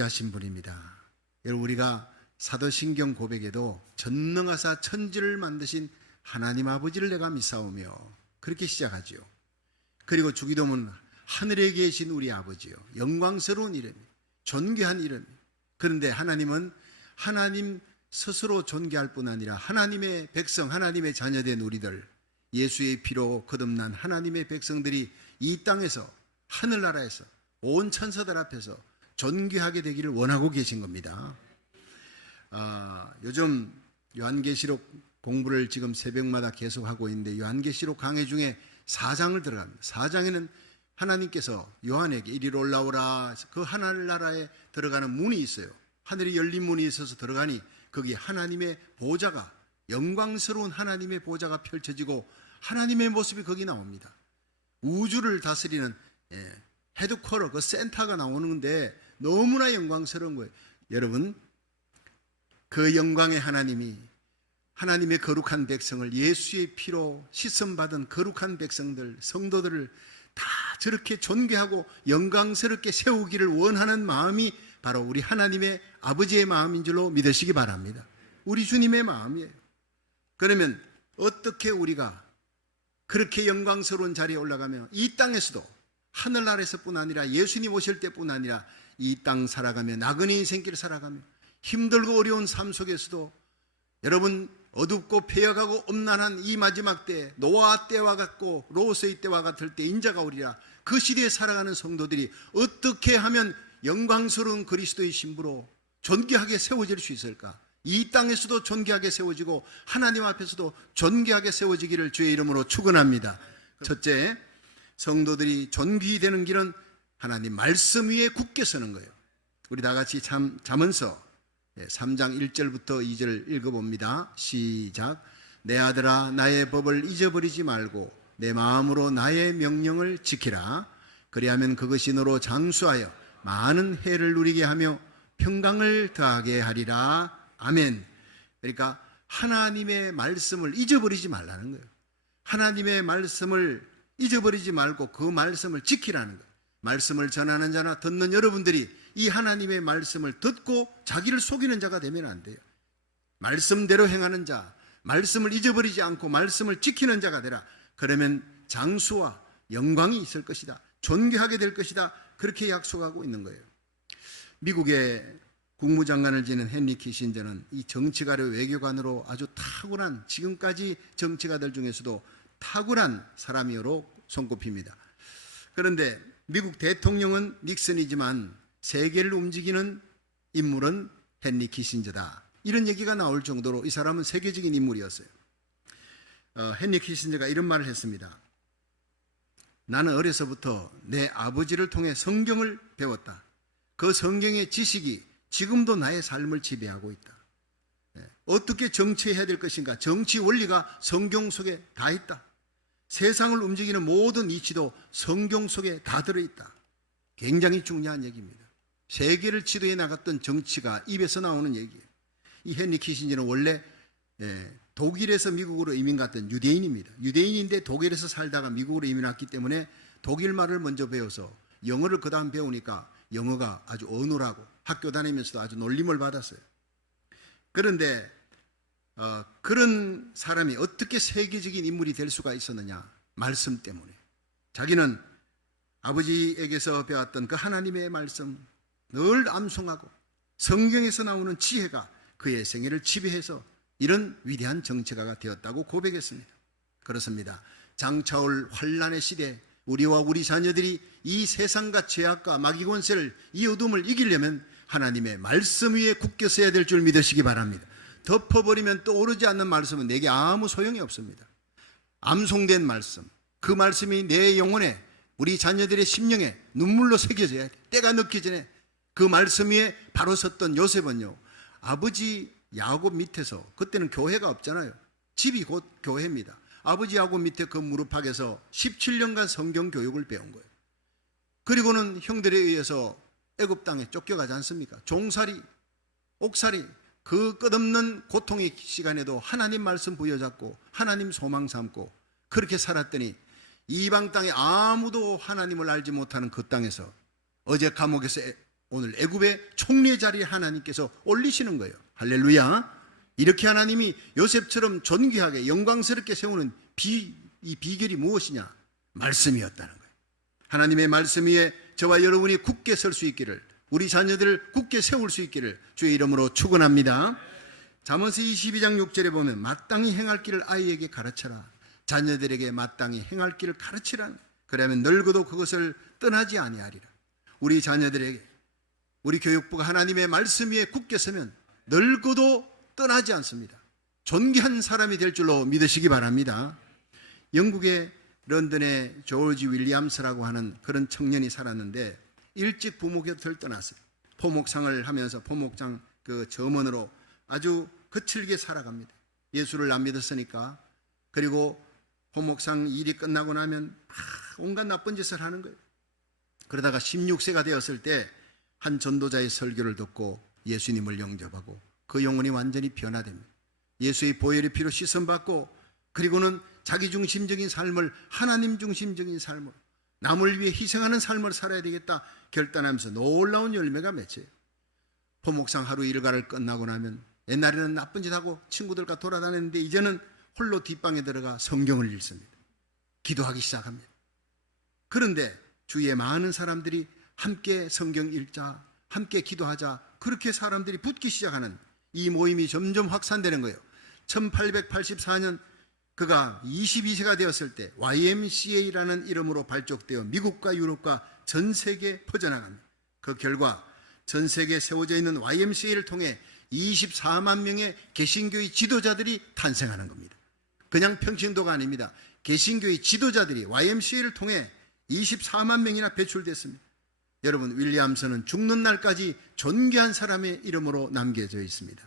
존귀하신 분입니다. 여러분, 우리가 사도신경 고백에도 전능하사 천지를 만드신 하나님 아버지를 내가 믿사오며 그렇게 시작하지요. 그리고 주기도문 하늘에 계신 우리 아버지요, 영광스러운 이름, 존귀한 이름. 그런데 하나님은 하나님 스스로 존귀할 뿐 아니라 하나님의 백성, 하나님의 자녀된 우리들, 예수의 피로 거듭난 하나님의 백성들이 이 땅에서, 하늘나라에서, 온 천사들 앞에서 존귀하게 되기를 원하고 계신 겁니다. 요즘 요한계시록 공부를 지금 새벽마다 계속하고 있는데, 요한계시록 강해 중에 4장을 들어갑니다. 4장에는 하나님께서 요한에게 이리로 올라오라, 그 하늘나라에 들어가는 문이 있어요. 하늘이 열린 문이 있어서 들어가니 거기 하나님의 보좌가, 영광스러운 하나님의 보좌가 펼쳐지고 하나님의 모습이 거기 나옵니다. 우주를 다스리는 헤드쿼터, 그 센터가 나오는데 너무나 영광스러운 거예요. 여러분, 그 영광의 하나님이 하나님의 거룩한 백성을, 예수의 피로 씻음받은 거룩한 백성들, 성도들을 다 저렇게 존귀하고 영광스럽게 세우기를 원하는 마음이 바로 우리 하나님의 아버지의 마음인 줄로 믿으시기 바랍니다. 우리 주님의 마음이에요. 그러면 어떻게 우리가 그렇게 영광스러운 자리에 올라가면 이 땅에서도, 하늘나라에서뿐 아니라 예수님 오실 때뿐 아니라 이 땅 살아가며 나그네 인생길 살아가며 힘들고 어려운 삶 속에서도, 여러분, 어둡고 폐역하고 엄난한 이 마지막 때, 노아 때와 같고 로스의 때와 같을 때 인자가 오리라, 그 시대에 살아가는 성도들이 어떻게 하면 영광스러운 그리스도의 신부로 존귀하게 세워질 수 있을까? 이 땅에서도 존귀하게 세워지고 하나님 앞에서도 존귀하게 세워지기를 주의 이름으로 축원합니다. 첫째, 성도들이 존귀히 되는 길은 하나님 말씀 위에 굳게 서는 거예요. 우리 다 같이 잠언서 3장 1절부터 2절 읽어봅니다. 시작. 내 아들아, 나의 법을 잊어버리지 말고 내 마음으로 나의 명령을 지키라. 그리하면 그것이 너로 장수하여 많은 해를 누리게 하며 평강을 더하게 하리라. 아멘. 그러니까 하나님의 말씀을 잊어버리지 말라는 거예요. 하나님의 말씀을 잊어버리지 말고 그 말씀을 지키라는 거예요. 말씀을 전하는 자나 듣는 여러분들이 이 하나님의 말씀을 듣고 자기를 속이는 자가 되면 안 돼요. 말씀대로 행하는 자, 말씀을 잊어버리지 않고 말씀을 지키는 자가 되라. 그러면 장수와 영광이 있을 것이다. 존귀하게 될 것이다. 그렇게 약속하고 있는 거예요. 미국의 국무장관을 지낸 헨리 키신저는 이 정치가로 외교관으로 아주 탁월한, 지금까지 정치가들 중에서도 탁월한 사람이로 손꼽힙니다. 그런데 미국 대통령은 닉슨이지만 세계를 움직이는 인물은 헨리 키신저다, 이런 얘기가 나올 정도로 이 사람은 세계적인 인물이었어요. 헨리 키신저가 이런 말을 했습니다. 나는 어려서부터 내 아버지를 통해 성경을 배웠다. 그 성경의 지식이 지금도 나의 삶을 지배하고 있다. 어떻게 정치해야 될 것인가? 정치 원리가 성경 속에 다 있다. 세상을 움직이는 모든 이치도 성경 속에 다 들어있다. 굉장히 중요한 얘기입니다. 세계를 지도해 나갔던 정치가 입에서 나오는 얘기예요. 이 헨리 키신저는 원래 독일에서 미국으로 이민 갔던 유대인입니다. 유대인인데 독일에서 살다가 미국으로 이민 왔기 때문에 독일 말을 먼저 배워서 영어를 그 다음 배우니까 영어가 아주 어눌하고 학교 다니면서도 아주 놀림을 받았어요. 그런데 그런 사람이 어떻게 세계적인 인물이 될 수가 있었느냐? 말씀 때문에. 자기는 아버지에게서 배웠던 그 하나님의 말씀 늘 암송하고 성경에서 나오는 지혜가 그의 생애를 지배해서 이런 위대한 정치가가 되었다고 고백했습니다. 그렇습니다. 장차올 환란의 시대, 우리와 우리 자녀들이 이 세상과 죄악과 마귀 권세를, 이 어둠을 이기려면 하나님의 말씀 위에 굳게 서야 될 줄 믿으시기 바랍니다. 덮어버리면 또 오르지 않는 말씀은 내게 아무 소용이 없습니다. 암송된 말씀, 그 말씀이 내 영혼에, 우리 자녀들의 심령에 눈물로 새겨져야 돼. 때가 늦기 전에 그 말씀 위에 바로 섰던 요셉은요, 아버지 야곱 밑에서, 그때는 교회가 없잖아요. 집이 곧 교회입니다. 아버지 야곱 밑에 그 무릎팍에서 17년간 성경 교육을 배운 거예요. 그리고는 형들에 의해서 애굽 땅에 쫓겨가지 않습니까? 종살이, 옥살이, 그 끝없는 고통의 시간에도 하나님 말씀 부여잡고 하나님 소망 삼고 그렇게 살았더니 이방 땅에 아무도 하나님을 알지 못하는 그 땅에서, 어제 감옥에서 오늘 애굽의 총리의 자리에 하나님께서 올리시는 거예요. 할렐루야. 이렇게 하나님이 요셉처럼 존귀하게 영광스럽게 세우는 이 비결이 무엇이냐? 말씀이었다는 거예요. 하나님의 말씀 위에 저와 여러분이 굳게 설 수 있기를, 우리 자녀들을 굳게 세울 수 있기를 주의 이름으로 축원합니다. 잠언서 22장 6절에 보면 마땅히 행할 길을 아이에게 가르쳐라. 자녀들에게 마땅히 행할 길을 가르치라. 그러면 늙어도 그것을 떠나지 아니하리라. 우리 자녀들에게 우리 교육부가 하나님의 말씀 위에 굳게 서면 늙어도 떠나지 않습니다. 존귀한 사람이 될 줄로 믿으시기 바랍니다. 영국의 런던에 조지 윌리엄스라고 하는 그런 청년이 살았는데 일찍 부모 곁을 떠났어요. 포목상을 하면서 포목장 그 점원으로 아주 거칠게 살아갑니다. 예수를 안 믿었으니까. 그리고 포목상 일이 끝나고 나면 온갖 나쁜 짓을 하는 거예요. 그러다가 16세가 되었을 때 한 전도자의 설교를 듣고 예수님을 영접하고 그 영혼이 완전히 변화됩니다. 예수의 보혈의 피로 씻음받고 그리고는 자기 중심적인 삶을 하나님 중심적인 삶으로 남을 위해 희생하는 삶을 살아야 되겠다 결단하면서 놀라운 열매가 맺혀요. 포목상 하루 일과를 끝나고 나면 옛날에는 나쁜 짓 하고 친구들과 돌아다녔는데 이제는 홀로 뒷방에 들어가 성경을 읽습니다. 기도하기 시작합니다. 그런데 주위에 많은 사람들이 함께 성경 읽자, 함께 기도하자, 그렇게 사람들이 붙기 시작하는 이 모임이 점점 확산되는 거예요. 1884년 그가 22세가 되었을 때 YMCA라는 이름으로 발족되어 미국과 유럽과 전 세계에 퍼져나갑니다. 그 결과 전 세계에 세워져 있는 YMCA를 통해 24만 명의 개신교의 지도자들이 탄생하는 겁니다. 그냥 평신도가 아닙니다. 개신교의 지도자들이 YMCA를 통해 24만 명이나 배출됐습니다. 여러분, 윌리엄스는 죽는 날까지 존귀한 사람의 이름으로 남겨져 있습니다.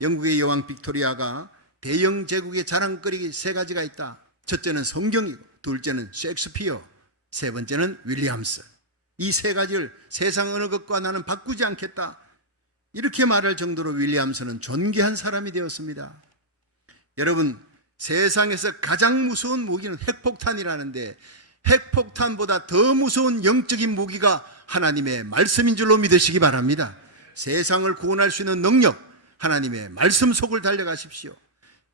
영국의 여왕 빅토리아가 대영 제국의 자랑거리 세 가지가 있다. 첫째는 성경이고, 둘째는 셰익스피어, 세 번째는 윌리엄스. 이 세 가지를 세상 어느 것과 나는 바꾸지 않겠다, 이렇게 말할 정도로 윌리엄스는 존귀한 사람이 되었습니다. 여러분, 세상에서 가장 무서운 무기는 핵폭탄이라는데 핵폭탄보다 더 무서운 영적인 무기가 하나님의 말씀인 줄로 믿으시기 바랍니다. 세상을 구원할 수 있는 능력, 하나님의 말씀 속을 달려가십시오.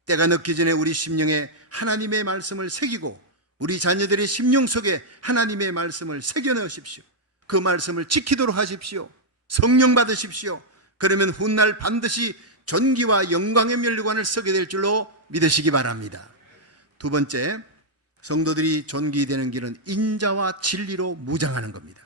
때가 늦기 전에 우리 심령에 하나님의 말씀을 새기고 우리 자녀들의 심령 속에 하나님의 말씀을 새겨 넣으십시오. 그 말씀을 지키도록 하십시오. 성령 받으십시오. 그러면 훗날 반드시 존귀와 영광의 면류관을 쓰게 될 줄로 믿으시기 바랍니다. 두 번째, 성도들이 존귀되는 길은 인자와 진리로 무장하는 겁니다.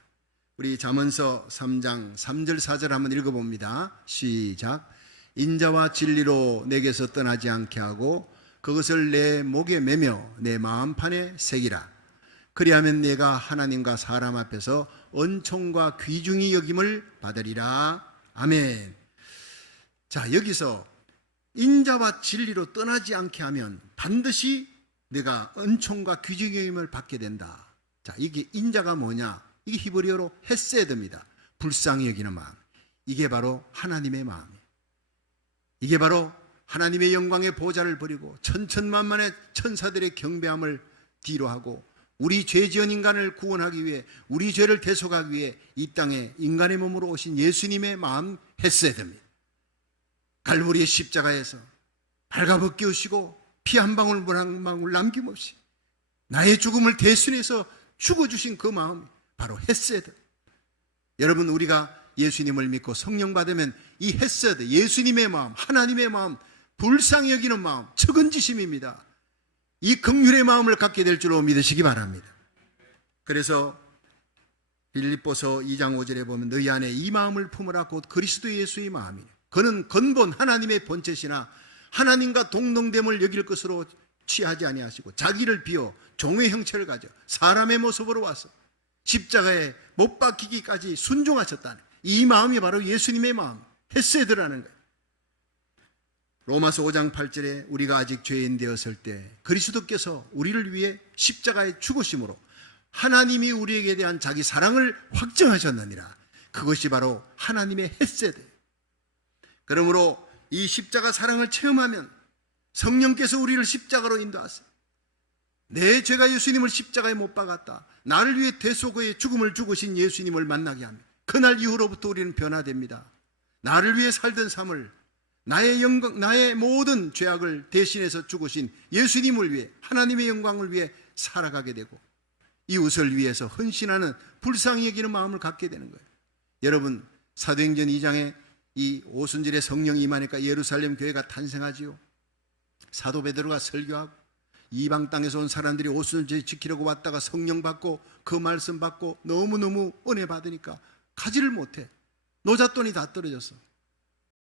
우리 잠언서 3장 3절 4절 한번 읽어봅니다. 시작. 인자와 진리로 내게서 떠나지 않게 하고 그것을 내 목에 매며 내 마음판에 새기라. 그리하면 내가 하나님과 사람 앞에서 은총과 귀중히 여김을 받으리라. 아멘. 자, 여기서 인자와 진리로 떠나지 않게 하면 반드시 내가 은총과 귀중히 여김을 받게 된다. 자, 이게 인자가 뭐냐? 이게 히브리어로 헤세드입니다. 불쌍히 여기는 마음. 이게 바로 하나님의 마음이에요. 이게 바로 하나님의 영광의 보좌를 버리고 천천만만의 천사들의 경배함을 뒤로 하고 우리 죄지은 인간을 구원하기 위해, 우리 죄를 대속하기 위해 이 땅에 인간의 몸으로 오신 예수님의 마음, 헤세드입니다. 갈보리의 십자가에서 발가벗기우시고 피 한 방울 물 한 방울 남김없이 나의 죽음을 대신해서 죽어주신 그 마음, 바로 헤세드. 여러분, 우리가 예수님을 믿고 성령 받으면 이 헤세드, 예수님의 마음, 하나님의 마음, 불쌍히 여기는 마음, 측은지심입니다. 이 긍휼의 마음을 갖게 될 줄로 믿으시기 바랍니다. 그래서 빌립보서 2장 5절에 보면 너희 안에 이 마음을 품으라 곧 그리스도 예수의 마음이니 그는 근본 하나님의 본체시나 하나님과 동등됨을 여길 것으로 취하지 아니하시고 자기를 비워 종의 형체를 가져 사람의 모습으로 와서 십자가에 못 박히기까지 순종하셨다는 이 마음이 바로 예수님의 마음, 헤세드라는 거예요. 로마서 5장 8절에 우리가 아직 죄인 되었을 때 그리스도께서 우리를 위해 십자가에 죽으심으로 하나님이 우리에게 대한 자기 사랑을 확증하셨느니라. 그것이 바로 하나님의 헤세드. 그러므로 이 십자가 사랑을 체험하면 성령께서 우리를 십자가로 인도하세요. 내 죄가 예수님을 십자가에 못 박았다, 나를 위해 대속의 죽음을 죽으신 예수님을 만나게 합니다. 그날 이후로부터 우리는 변화됩니다. 나를 위해 살던 삶을, 나의 영광, 나의 모든 죄악을 대신해서 죽으신 예수님을 위해, 하나님의 영광을 위해 살아가게 되고 이웃을 위해서 헌신하는 불쌍히 여기는 마음을 갖게 되는 거예요. 여러분, 사도행전 2장에 이 오순절에 성령이 임하니까 예루살렘 교회가 탄생하지요. 사도 베드로가 설교하고 이방 땅에서 온 사람들이 오순절 지키려고 왔다가 성령 받고 그 말씀 받고 너무너무 은혜 받으니까 가지를 못해. 노잣돈이 다 떨어졌어.